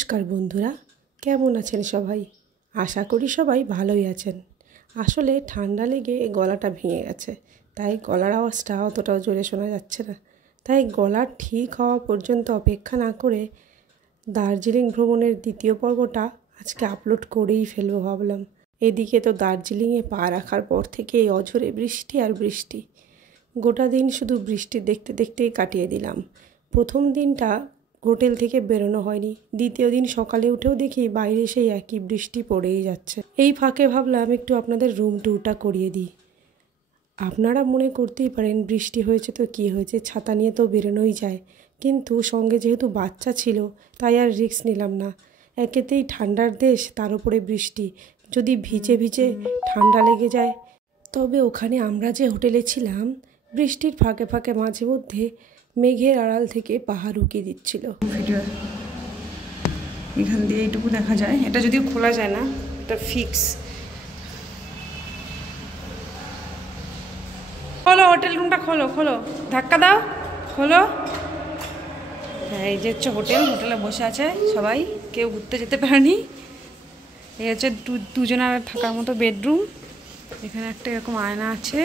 নমস্কার বন্ধুরা, কেমন আছেন সবাই? আশা করি সবাই ভালোই আছেন। আসলে ঠান্ডা লেগে গলাটা ভেঙে গেছে, তাই গলার আওয়াজটা অতটাও জোরে শোনা যাচ্ছে না। তাই গলা ঠিক হওয়া পর্যন্ত অপেক্ষা না করে দার্জিলিং ভ্রমণের দ্বিতীয় পর্বটা আজকে আপলোড করেই ফেলবো ভাবলাম। এদিকে তো দার্জিলিংয়ে পা রাখার পর থেকেই অঝোরে বৃষ্টি আর বৃষ্টি। গোটা দিন শুধু বৃষ্টি দেখতে দেখতেই কাটিয়ে দিলাম। প্রথম দিনটা হোটেল থেকে বেরোনো হয়নি, দ্বিতীয় দিন সকালে উঠেও দেখি বাইরে সেই একই বৃষ্টি পড়েই যাচ্ছে। এই ফাঁকে ভাবলাম একটু আপনাদের রুম ট্যুরটা করিয়ে দিই। আপনারা মনে করতেই পারেন বৃষ্টি হয়েছে তো কী হয়েছে, ছাতা নিয়ে তো বেরোনোই যায়, কিন্তু সঙ্গে যেহেতু বাচ্চা ছিল তাই আর রিস্ক নিলাম না। একেতেই ঠান্ডার দেশ, তার উপরে বৃষ্টি, যদি ভিজে ভিজে ঠান্ডা লেগে যায়। তবে ওখানে আমরা যে হোটেলে ছিলাম, বৃষ্টির ফাঁকে ফাঁকে মাঝে মধ্যে মেঘের আড়াল থেকে পাহাড় উঁকি দিচ্ছিল। ভিডিও এখান দিয়ে এইটুকু দেখা যায়, এটা যদিও খোলা যায় না, এটা ফিক্স। খোলো হোটেল রুমটা, খোলো খোলো, ধাক্কা দাও, খোলো। হ্যাঁ, এই যে হচ্ছে হোটেল, হোটেলে বসে আছে সবাই, কেউ ঘুরতে যেতে পারেনি। এই হচ্ছে দুজনের থাকার মতো বেডরুম। এখানে একটা এরকম আয়না আছে,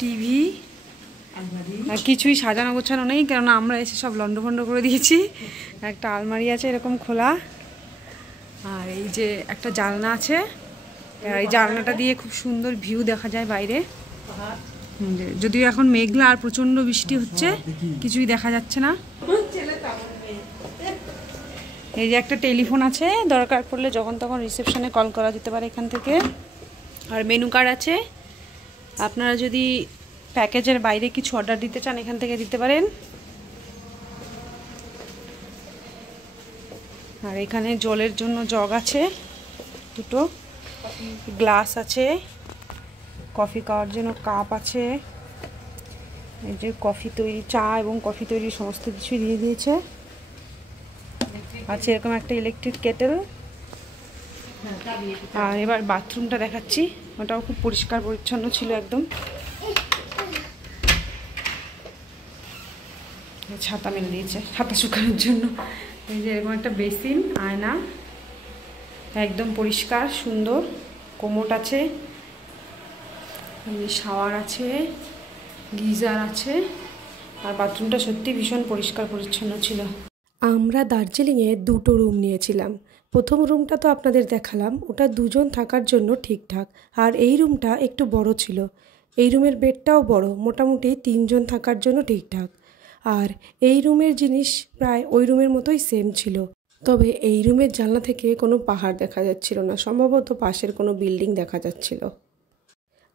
টিভি, আর কিছুই সাজানো গোছানো নেই, কেননা আমরা এসে সব লন্ডভন্ড করে দিয়েছি। একটা আলমারি আছে এরকম খোলা, আর এই যে একটা জানলা আছে, আর এই জানলাটা দিয়ে খুব সুন্দর ভিউ দেখা যায় বাইরে। যদিও এখন মেঘলা আর প্রচণ্ড বৃষ্টি হচ্ছে, কিছুই দেখা যাচ্ছে না। এই যে একটা টেলিফোন আছে, দরকার পড়লে যখন তখন রিসেপশনে কল করা যেতে পারে এখান থেকে। আর মেনু কার্ড আছে, আপনারা যদি প্যাকেজের বাইরে কিছু অর্ডার দিতে চান এখান থেকে দিতে পারেন। আর এখানে জলের জন্য জগ আছে দুটো, গ্লাস আছে, কফি খাওয়ার জন্য কাপ আছে, এই যে কফি তৈরি, চা এবং কফি তৈরি সমস্ত কিছু দিয়ে দিয়েছে। আছে এরকম একটা ইলেকট্রিক কেটেল। আর এবার বাথরুমটা দেখাচ্ছি, ওটাও খুব পরিষ্কার পরিচ্ছন্ন ছিল একদম। ছাতা মেলে দিয়েছে ছাতা শুকানোর জন্য। এই যে এরকম একটা বেসিন, আয়না, একদম পরিষ্কার সুন্দর, কোমোট আছে, শাওয়ার আছে, গিজার আছে, আর বাথরুমটা সত্যি ভীষণ পরিষ্কার পরিচ্ছন্ন ছিল। আমরা দার্জিলিংয়ে দুটো রুম নিয়েছিলাম। প্রথম রুমটা তো আপনাদের দেখালাম, ওটা দুজন থাকার জন্য ঠিকঠাক। আর এই রুমটা একটু বড় ছিল, এই রুমের বেডটাও বড়, মোটামুটি 3 জন থাকার জন্য ঠিকঠাক। আর এই রুমের জিনিস প্রায় ওই রুমের মতোই সেম ছিল। তবে এই রুমের জানলা থেকে কোনো পাহাড় দেখা যাচ্ছিল না, সম্ভবত পাশের কোনো বিল্ডিং দেখা যাচ্ছিল।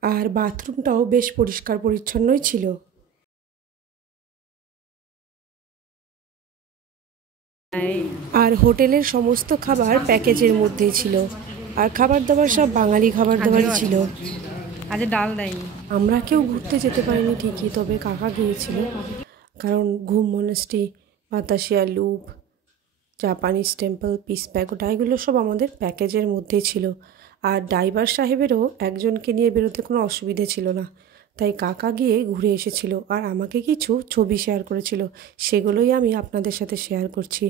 আর বাথরুমটাও বেশ পরিষ্কার পরিচ্ছন্নই ছিল। আর হোটেলের সমস্ত খাবার প্যাকেজের মধ্যেই ছিল, আর খাবার দাবার সব বাঙালি খাবার দাবারই ছিল। আজ ডাল দেয়নি। আমরা কেউ ঘুরতে যেতে পারিনি ঠিকই, তবে কাকা গিয়েছিল, কারণ ঘুম monastery, Batasia loop, Japanese temple, piece pagoda, এগুলো সব আমাদের প্যাকেজের মধ্যেই ছিল। আর ড্রাইভার সাহেবেরও একজনকে নিয়ে বেরোতে কোনো অসুবিধে ছিল না, তাই কাকা গিয়ে ঘুরে এসেছিল আর আমাকে কিছু ছবি শেয়ার করেছিল, সেগুলোই আমি আপনাদের সাথে শেয়ার করছি।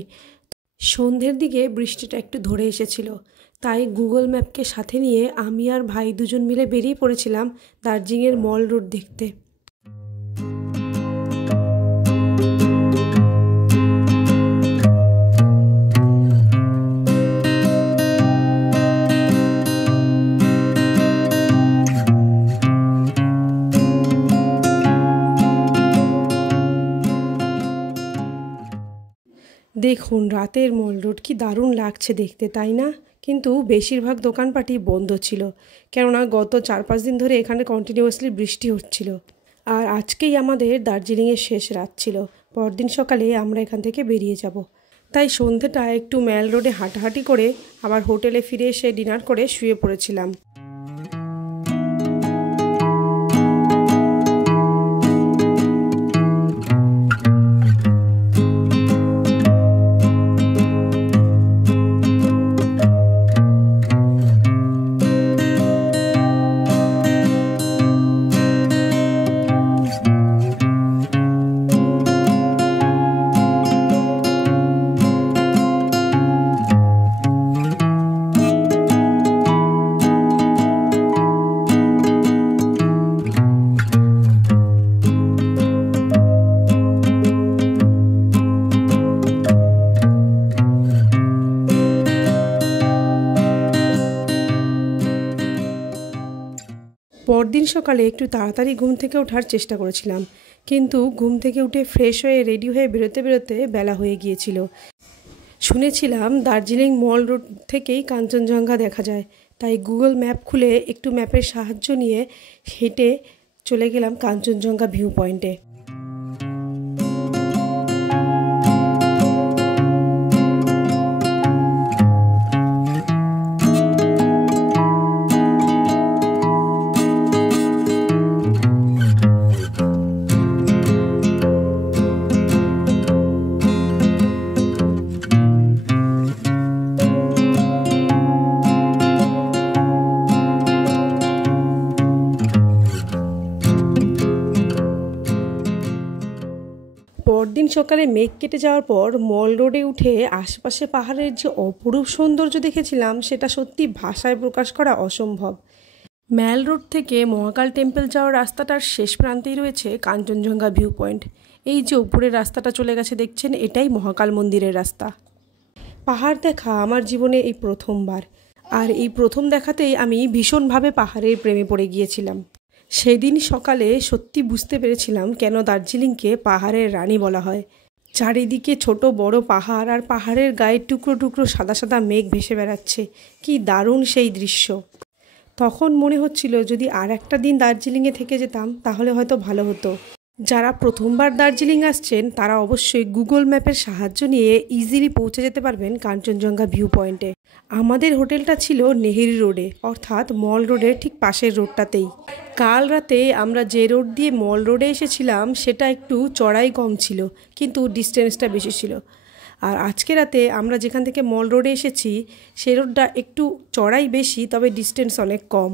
সন্ধ্যের দিকে বৃষ্টিটা একটু ধরে এসেছিল, তাই গুগল ম্যাপকে সাথে নিয়ে আমি আর ভাই দুজন মিলে বেরিয়ে পড়েছিলাম দার্জিলিংয়ের মল রোড দেখতে। দেখুন রাতের মল রোড কি দারুণ লাগছে দেখতে, তাই না? কিন্তু বেশিরভাগ দোকানপাটই বন্ধ ছিল, কেননা গত 4-5 দিন ধরে এখানে কন্টিনিউয়াসলি বৃষ্টি হচ্ছিল। আর আজকেই আমাদের দার্জিলিংয়ের শেষ রাত ছিল, পরদিন সকালে আমরা এখান থেকে বেরিয়ে যাব। তাই সন্ধ্যেটা একটু ম্যাল রোডে হাঁটাহাঁটি করে আবার হোটেলে ফিরে এসে ডিনার করে শুয়ে পড়েছিলাম। পরদিন সকালে একটু তাড়াতাড়ি ঘুম থেকে ওঠার চেষ্টা করেছিলাম, কিন্তু ঘুম থেকে উঠে ফ্রেশ হয়ে রেডি হয়ে বেরোতে বেরোতে বেলা হয়ে গিয়েছিল। শুনেছিলাম দার্জিলিং মল রোড থেকেই কাঞ্চনজঙ্ঘা দেখা যায়, তাই গুগল ম্যাপ খুলে একটু ম্যাপের সাহায্য নিয়ে হেঁটে চলে গেলাম কাঞ্চনজঙ্ঘা ভিউ পয়েন্টে। পরদিন সকালে মেঘ কেটে যাওয়ার পর মল রোডে উঠে আশেপাশে পাহাড়ের যে অপরূপ সৌন্দর্য দেখেছিলাম সেটা সত্যি ভাষায় প্রকাশ করা অসম্ভব। ম্যাল রোড থেকে মহাকাল টেম্পল যাওয়ার রাস্তাটার শেষ প্রান্তেই রয়েছে কাঞ্চনজঙ্ঘা ভিউ পয়েন্ট। এই যে উপরের রাস্তাটা চলে গেছে দেখছেন, এটাই মহাকাল মন্দিরের রাস্তা। পাহাড় দেখা আমার জীবনে এই প্রথমবার, আর এই প্রথম দেখাতেই আমি ভীষণভাবে পাহাড়ের প্রেমে পড়ে গিয়েছিলাম। সেদিন সকালে সত্যি বুঝতে পেরেছিলাম কেন দার্জিলিংকে পাহাড়ের রানী বলা হয়। চারিদিকে ছোট বড় পাহাড়, আর পাহাড়ের গায়ে টুকরো টুকরো সাদা সাদা মেঘ ভেসে বেড়াচ্ছে। কি দারুণ সেই দৃশ্য! তখন মনে হচ্ছিল যদি আর একটা দিন দার্জিলিংয়ে থেকে যেতাম তাহলে হয়তো ভালো হতো। যারা প্রথমবার দার্জিলিং আসছেন তারা অবশ্যই গুগল ম্যাপের সাহায্য নিয়ে ইজিলি পৌঁছে যেতে পারবেন কাঞ্চনজঙ্ঘা ভিউ পয়েন্টে। আমাদের হোটেলটা ছিল নেহেরু রোডে, অর্থাৎ মল রোডের ঠিক পাশের রোডটাতেই। কাল রাতে আমরা যে রোড দিয়ে মল রোডে এসেছিলাম সেটা একটু চড়াই কম ছিল, কিন্তু ডিস্টেন্সটা বেশি ছিল। আর আজকে রাতে আমরা যেখান থেকে মল রোডে এসেছি সে রোডটা একটু চড়াই বেশি, তবে ডিস্টেন্স অনেক কম।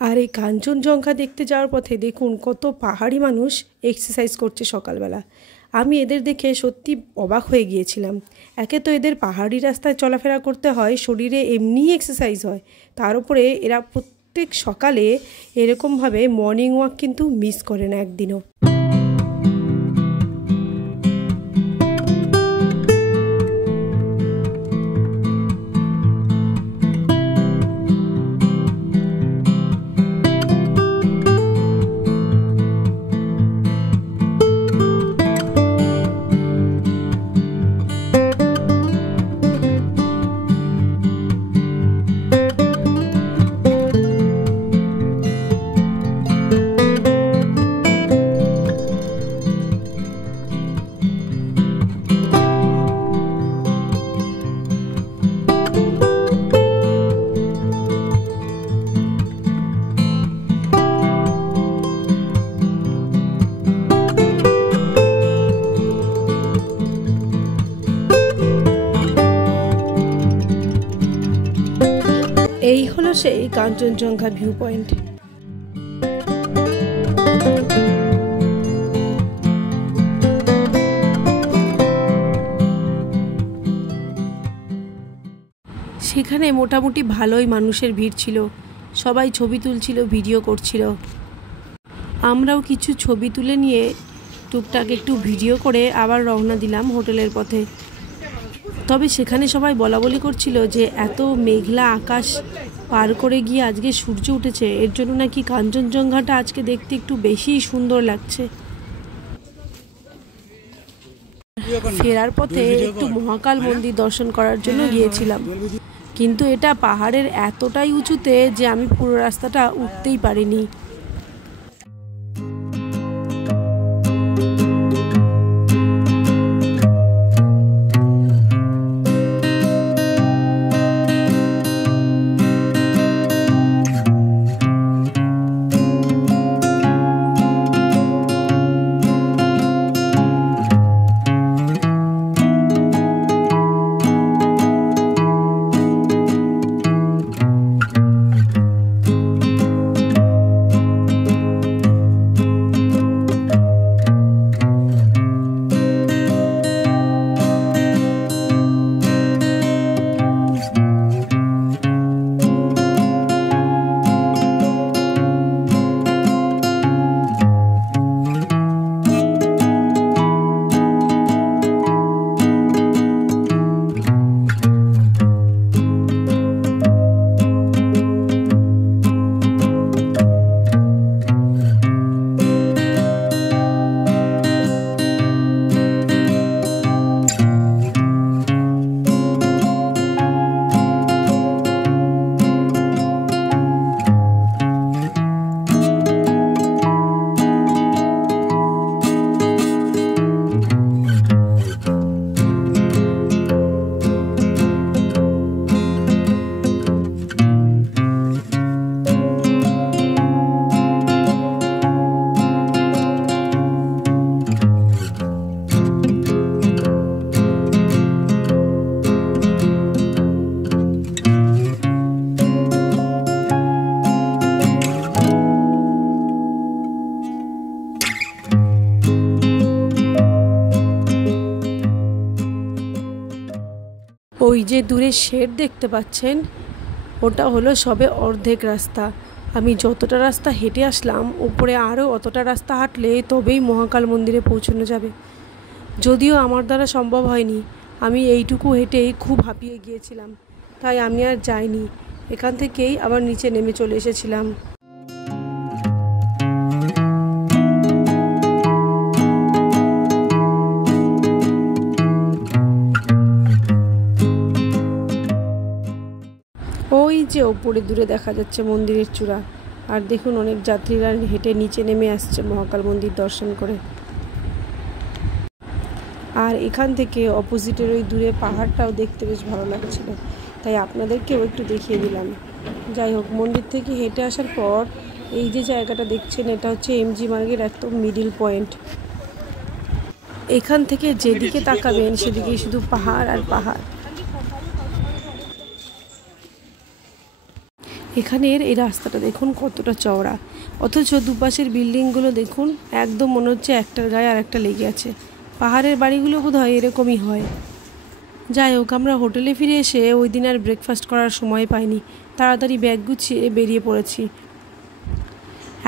আর এই কাঞ্চনজঙ্ঘা দেখতে যাওয়ার পথে দেখুন কত পাহাড়ি মানুষ এক্সারসাইজ করছে সকালবেলা। আমি এদের দেখে সত্যি অবাক হয়ে গিয়েছিলাম। একে তো এদের পাহাড়ি রাস্তায় চলাফেরা করতে হয়, শরীরে এমনি এক্সারসাইজ হয়, তার উপরে এরা প্রত্যেক সকালে এরকমভাবে মর্নিং ওয়াক কিন্তু মিস করে না একদিনও। এই হলো সেই কাঞ্চনজঙ্ঘা ভিউ পয়েন্ট। সেখানে মোটামুটি ভালোই মানুষের ভিড় ছিল, সবাই ছবি তুলছিল, ভিডিও করছিল। আমরাও কিছু ছবি তুলে নিয়ে টুকটাক একটু ভিডিও করে আবার রওনা দিলাম হোটেলের পথে। তবে সেখানে সবাই বলাবলি করছিল যে এত মেঘলা আকাশ পার করে গিয়ে আজকে সূর্য উঠেছে, এর জন্য নাকি কাঞ্চনজঙ্ঘাটা আজকে দেখতে একটু বেশিই সুন্দর লাগছে। ফেরার পথে একটু মহাকাল মন্দির দর্শন করার জন্য গিয়েছিলাম, কিন্তু এটা পাহাড়ের এতটাই উঁচুতে যে আমি পুরো রাস্তাটা উঠতেই পারিনি। দূরে শেড দেখতে পাচ্ছেন ওটা হলো সবে অর্ধেক রাস্তা। আমি যতটা রাস্তা হেঁটে আসলাম উপরে আরও অতটা রাস্তা হাঁটলে তবেই মহাকাল মন্দিরে পৌঁছানো যাবে। যদিও আমার দ্বারা সম্ভব হয়নি, আমি এইটুকু হেঁটেই খুব হাঁপিয়ে গিয়েছিলাম, তাই আমি আর যাইনি। এখান থেকেই আবার নিচে নেমে চলে এসেছিলাম। ওই যে ওপরে দূরে দেখা যাচ্ছে মন্দিরের চূড়া, আর দেখুন অনেক যাত্রীরা হেঁটে নিচে নেমে আসছে মহাকাল মন্দির দর্শন করে। আর এখান থেকে অপোজিটের ওই দূরে পাহাড়টাও দেখতে বেশ ভালো লাগছিল, তাই আপনাদেরকেও একটু দেখিয়ে দিলাম। যাই হোক, মন্দির থেকে হেঁটে আসার পর এই যে জায়গাটা দেখছেন এটা হচ্ছে এমজি মার্গের একদম মিডিল পয়েন্ট। এখান থেকে যেদিকে তাকাবেন সেদিকেই শুধু পাহাড় আর পাহাড়। এখানের এই রাস্তাটা দেখুন কতটা চওড়া, অথচ দুপাশের বিল্ডিংগুলো দেখুন একদম মনে হচ্ছে একটার গায়ে আর একটা লেগে আছে। পাহাড়ের বাড়িগুলো বোধহয় এরকমই হয়। যাই হোক, আমরা হোটেলে ফিরে এসে ওই দিন আর ব্রেকফাস্ট করার সময় পাইনি, তাড়াতাড়ি ব্যাগ গুছিয়ে বেরিয়ে পড়েছি।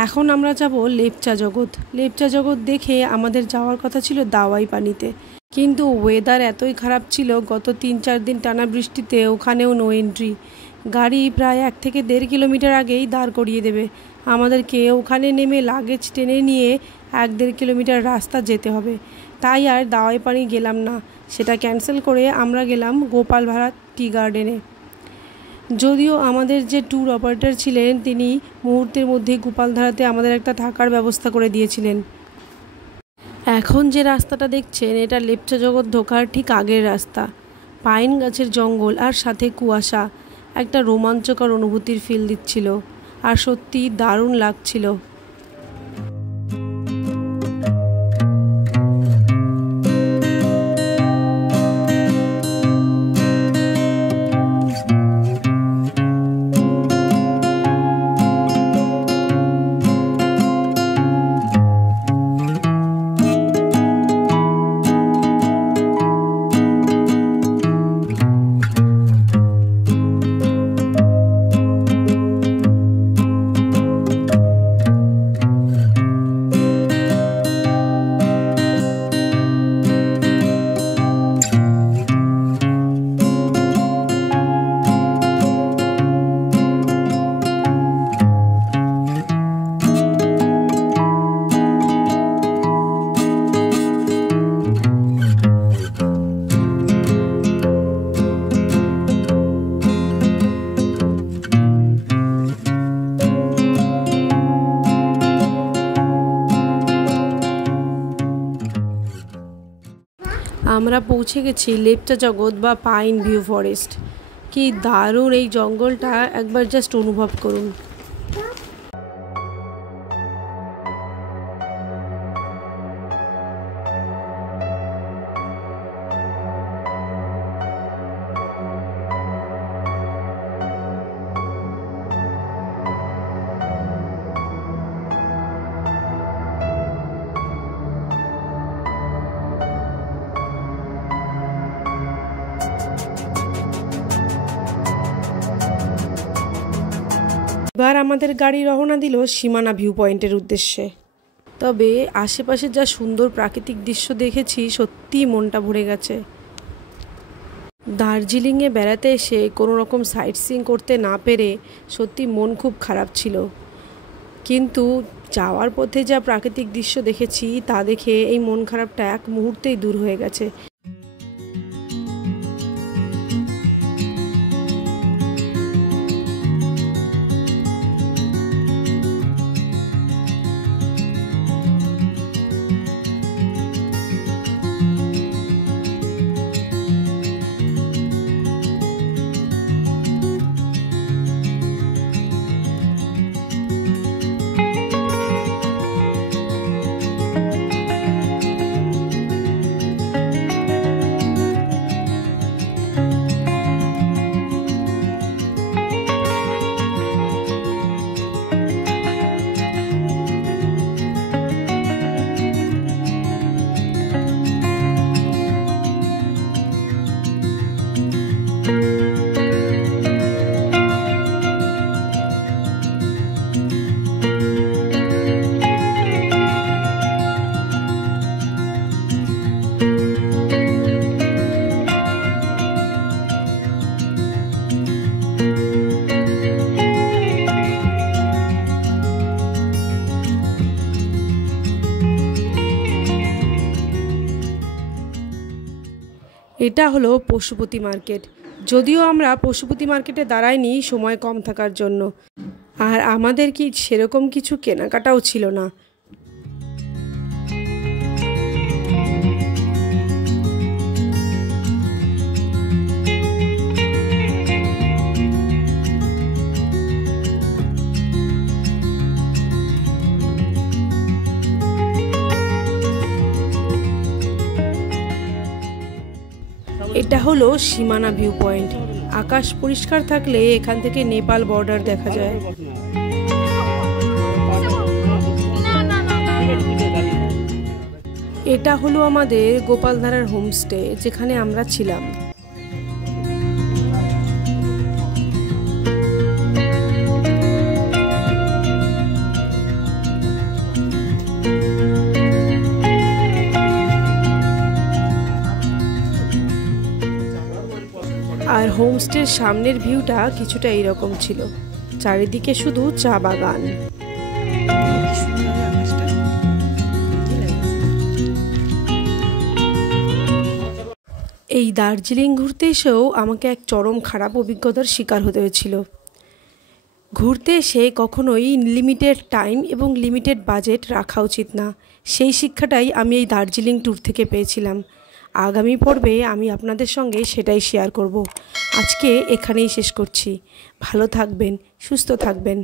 এখন আমরা যাব লেপচা জগৎ। লেপচা জগৎ দেখে আমাদের যাওয়ার কথা ছিল দাওয়াই পানিতে, কিন্তু ওয়েদার এতই খারাপ ছিল, গত 3-4 দিন টানা বৃষ্টিতে ওখানেও নো এন্ট্রি। গাড়ি প্রায় 1 থেকে 1.5 কিলোমিটার আগেই দাঁড় করিয়ে দেবে। আমাদেরকে ওখানে নেমে লাগেজ টেনে নিয়ে 1-1.5 কিলোমিটার রাস্তা যেতে হবে। তাই আর দাওয়াই পানি গেলাম না, সেটা ক্যান্সেল করে আমরা গেলাম গোপাল ভাড়া টি গার্ডেনে। যদিও আমাদের যে ট্যুর অপারেটর ছিলেন তিনি মুহূর্তের মধ্যেই গোপালধারাতে আমাদের একটা থাকার ব্যবস্থা করে দিয়েছিলেন। এখন যে রাস্তাটা দেখছেন এটা লেপচা জগৎ ঢোকার ঠিক আগের রাস্তা। পাইন গাছের জঙ্গল আর সাথে কুয়াশা একটা রোমাঞ্চকর অনুভূতির ফিল দিচ্ছিল, আর সত্যি দারুণ লাগছিল। আমরা পৌঁছে গেছি লেপচা জগৎ বা পাইন ভিউ ফরেস্ট। কি দারুণ এই জঙ্গলটা, একবার জাস্ট অনুভব করুন। এবার আমাদের গাড়ি রওনা দিল সীমানা ভিউ পয়েন্টের উদ্দেশ্যে। তবে আশেপাশে যা সুন্দর প্রাকৃতিক দৃশ্য দেখেছি, সত্যিই মনটা ভরে গেছে। দার্জিলিংয়ে বেড়াতে এসে কোনো রকম সাইট সিইং করতে না পেরে সত্যি মন খুব খারাপ ছিল, কিন্তু যাওয়ার পথে যা প্রাকৃতিক দৃশ্য দেখেছি তা দেখে এই মন খারাপটা এক মুহূর্তেই দূর হয়ে গেছে। এটা হলো পশুপতি মার্কেট। যদিও আমরা পশুপতি মার্কেটে দাঁড়াইনি সময় কম থাকার জন্য, আর আমাদের কি সেরকম কিছু কেনাকাটাও ছিল না। এটা হলো সীমানা ভিউ পয়েন্ট। আকাশ পরিষ্কার থাকলে এখান থেকে নেপাল বর্ডার দেখা যায়। এটা হলো আমাদের গোপালধারার হোমস্টে, যেখানে আমরা ছিলাম। আর হোমস্টের সামনের ভিউটা কিছুটা এইরকম ছিল, চারিদিকে শুধু চা বাগান। এই দার্জিলিং ঘুরতে এসেও আমাকে এক চরম খারাপ অভিজ্ঞতার শিকার হতে হয়েছিল। ঘুরতে এসে কখনোই লিমিটেড টাইম এবং লিমিটেড বাজেট রাখা উচিত না, সেই শিক্ষাটাই আমি এই দার্জিলিং ট্যুর থেকে পেয়েছিলাম। আগামী পর্বে আমি আপনাদের সঙ্গে সেটাই শেয়ার করব। আজকে এখানেই শেষ করছি। ভালো থাকবেন, সুস্থ থাকবেন।